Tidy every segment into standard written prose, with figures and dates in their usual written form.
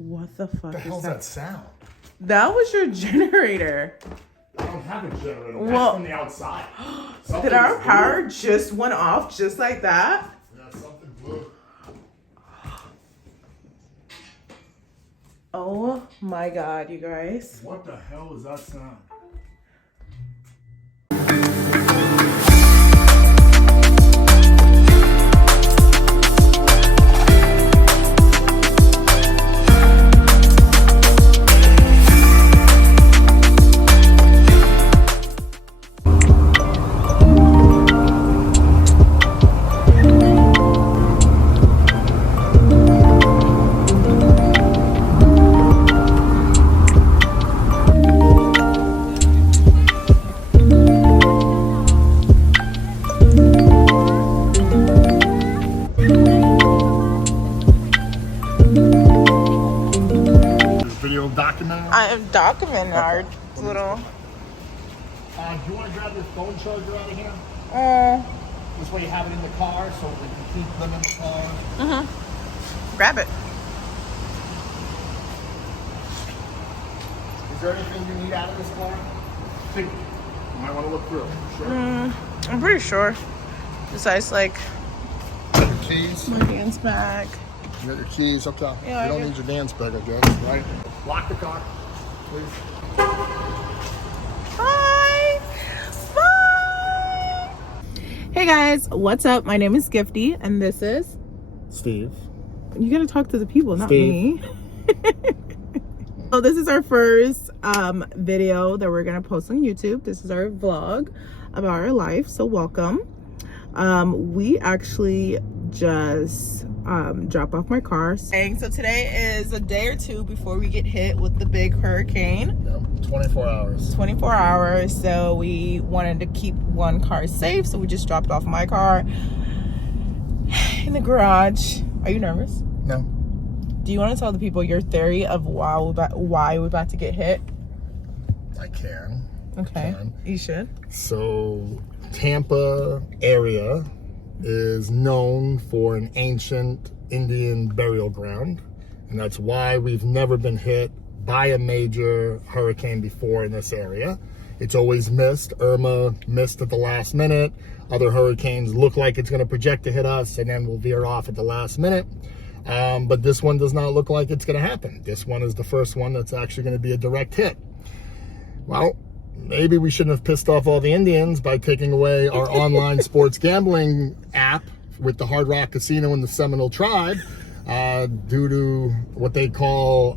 What the fuck What the is hell's that? that sound? That was your generator. I don't have a generator. That's Well, from the outside. Did our power just went off just like that? Yeah, something blew. Oh my god, you guys. What the hell is that sound? Video documentary? I am documenting our little. Do you want to grab your phone charger out of here? This way you have it in the car so we can keep them in the car. Grab it. Is there anything you need out of this car? Think. You might want to look through. Sure. I'm pretty sure. Besides, like, Your keys. my dance bag. You got your keys up top. Yeah, you I don't do. need your dance bag, I guess, right? Lock the car, please. Bye. Bye. Hey guys, what's up? My name is Gifty, and this is. Steve. You gotta talk to the people, not Steve. me. So this is our first video that we're gonna post on YouTube. This is our vlog about our life. So welcome. We actually just dropped off my car. So today is a day or two before we get hit with the big hurricane. Yeah, 24 hours. 24 hours. So we wanted to keep one car safe. So we just dropped off my car in the garage. Are you nervous? No. Do you want to tell the people your theory of why we're about to get hit? I can. Okay, Can. you should. So, Tampa area is known for an ancient Indian burial ground. And that's why we've never been hit by a major hurricane before in this area. It's always missed. Irma missed at the last minute. Other hurricanes look like it's going to project to hit us and then we'll veer off at the last minute. But this one does not look like it's going to happen. This one is the first one that's actually going to be a direct hit. Well, maybe we shouldn't have pissed off all the Indians by taking away our online sports gambling app with the Hard Rock Casino and the Seminole Tribe due to what they call,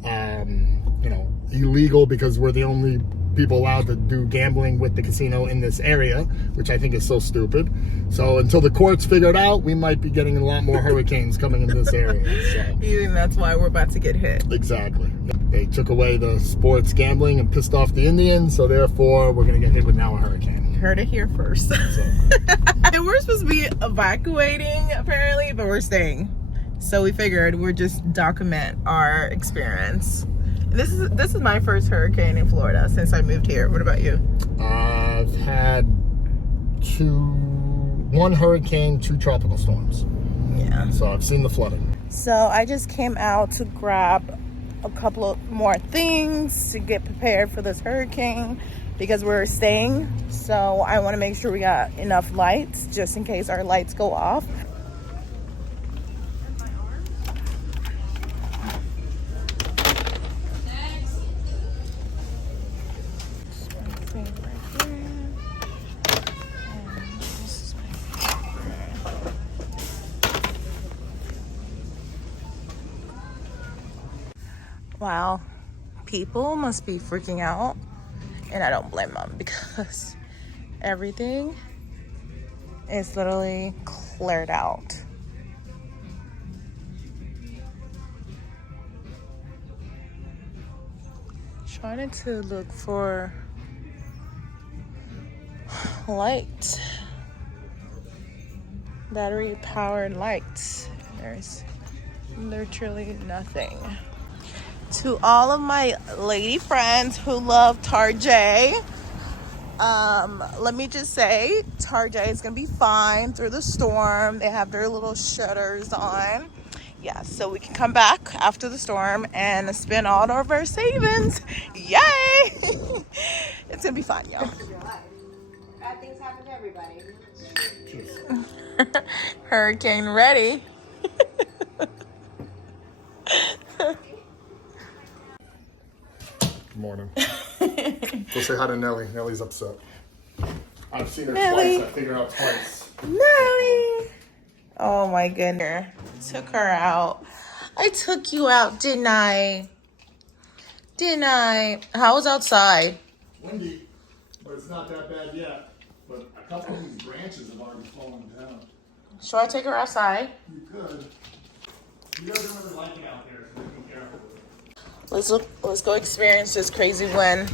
illegal because we're the only people allowed to do gambling with the casino in this area, which I think is so stupid. So until the courts figure it out, we might be getting a lot more hurricanes coming into this area. So. You think that's why we're about to get hit? Exactly. They took away the sports gambling and pissed off the Indians, so therefore we're going to get hit with now a hurricane. Heard it here first. So. And we're supposed to be evacuating apparently, but we're staying. So we figured we'd just document our experience. This is my first hurricane in Florida since I moved here. What about you? I've had one hurricane, 2 tropical storms. Yeah. So I've seen the flooding. So I just came out to grab a couple of more things to get prepared for this hurricane because we're staying. So I want to make sure we got enough lights just in case our lights go off. Wow, people must be freaking out, and I don't blame them because everything is literally cleared out. Trying to look for light, battery powered lights. There's literally nothing. To all of my lady friends who love Tarjay, let me just say Tarjay is gonna be fine through the storm. They have their little shutters on. Yeah, so we can come back after the storm and spend all of our savings. Yay! It's gonna be fun, y'all. Bad things happen to everybody. Hurricane ready. Good morning. Go say hi to Nelly. Nelly's upset. I've seen her Nelly. twice. I figured out twice. Nelly! Oh my goodness. Took her out. I took you out, didn't I? Didn't I? How was outside? Windy, but it's not that bad yet. But a couple of these branches have already fallen down. Should I take her outside? You could. You guys don't really like it out there, so be careful with it. Let's go experience this crazy wind.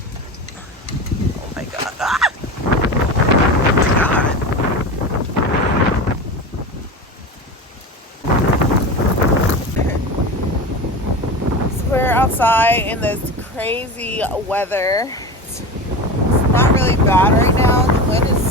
Oh my god. Ah! So we're outside in this crazy weather. It's not really bad right now. The wind is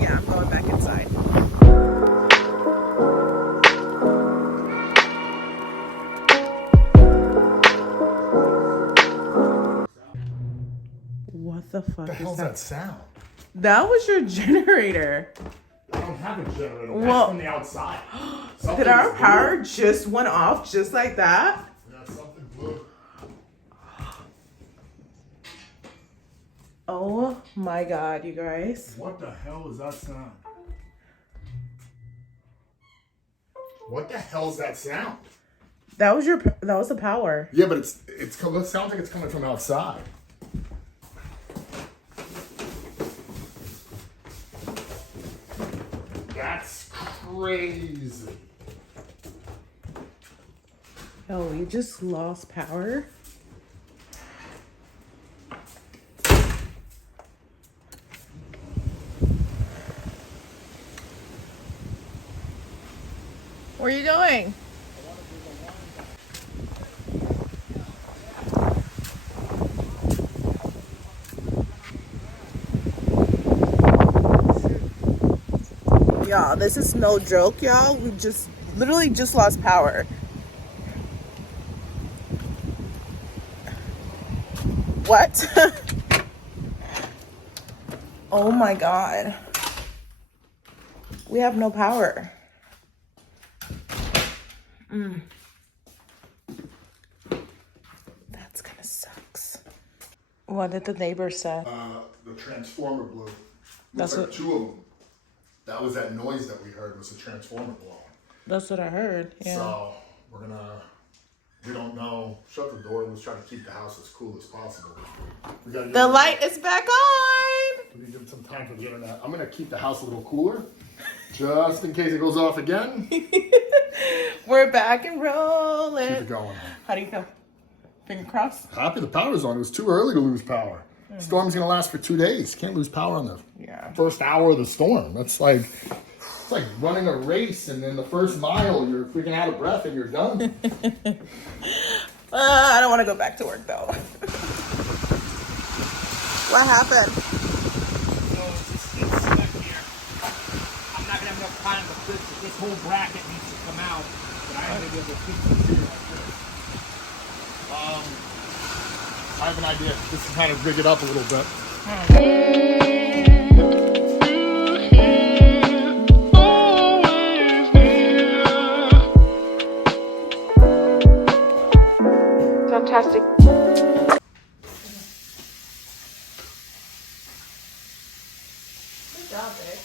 yeah, I'm going back inside. What the fuck What the hell's that sound? That was your generator. I don't have a generator. That's Well- from the outside. Did our power just went off just like that? Yeah, something blew. Oh my god, you guys. What the hell is that sound? What the hell's that sound? That was the power. Yeah, but it sounds like it's coming from outside. That's crazy. Oh, we just lost power. Where are you going? Y'all, this is no joke, y'all. We literally just lost power. What? Oh my god. We have no power. That's kind of sucks. What did the neighbor say? The transformer blew. That's Looks like what- two of them. That was that noise that we heard was the transformer blowing. That's what I heard. Yeah. So we don't know. Shut the door. Let's try to keep the house as cool as possible. We gotta The light is back on. We need to give it some time for the internet. I'm gonna keep the house a little cooler, just in case it goes off again. Keep We're back and rolling. it going. How do you feel? Finger crossed? Happy the power's on. It was too early to lose power. Storm's gonna last for 2 days. Can't lose power on the Yeah. first hour of the storm. It's like running a race, and then the first mile you're freaking out of breath and you're done. I don't want to go back to work though. What happened? So it's stuck here. I'm not gonna have enough time to fix it. This whole bracket needs to come out, but I am gonna be able to fix it here like this. I have an idea. Just to kind of rig it up a little bit. Fantastic. Good job, babe.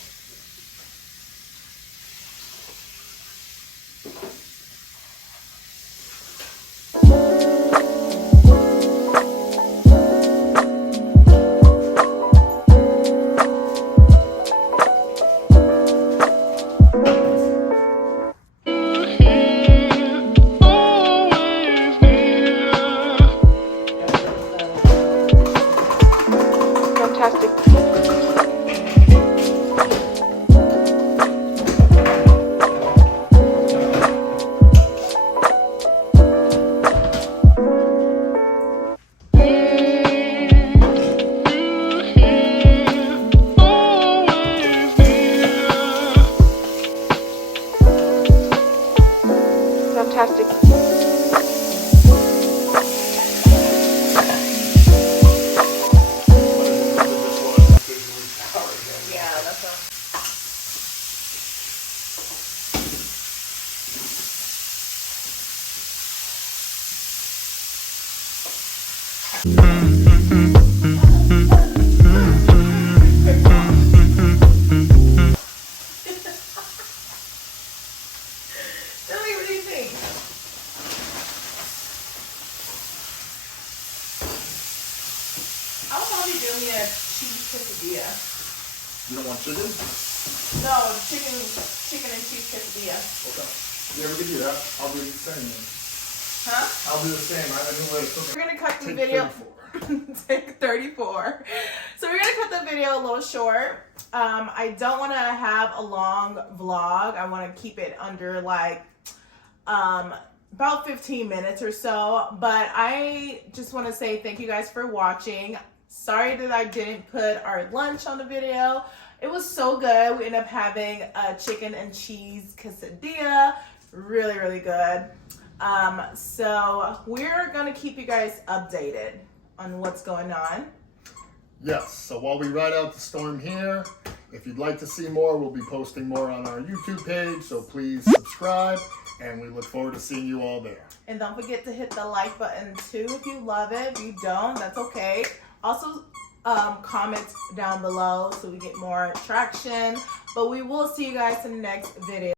Tell me, what do you think? I would probably do me a cheese quesadilla. You don't want chicken? No, chicken and cheese quesadilla. Okay. Yeah, we can do that. I'll do the same then. Huh? I'll do the same. I have a new way of cooking. We're gonna cut the Take video. 34. Take 34. So we're gonna cut the video a little short. I don't want to have a long vlog. I want to keep it under like about 15 minutes or so. But I just want to say thank you guys for watching. Sorry that I didn't put our lunch on the video. It was so good. We ended up having a chicken and cheese quesadilla. Really, really good. So we're gonna keep you guys updated on what's going on. Yes, so while we ride out the storm here, if you'd like to see more, we'll be posting more on our YouTube page, so please subscribe, and we look forward to seeing you all there. And don't forget to hit the like button too if you love it. If you don't, that's okay. Also, comment down below so we get more traction. But we will see you guys in the next video.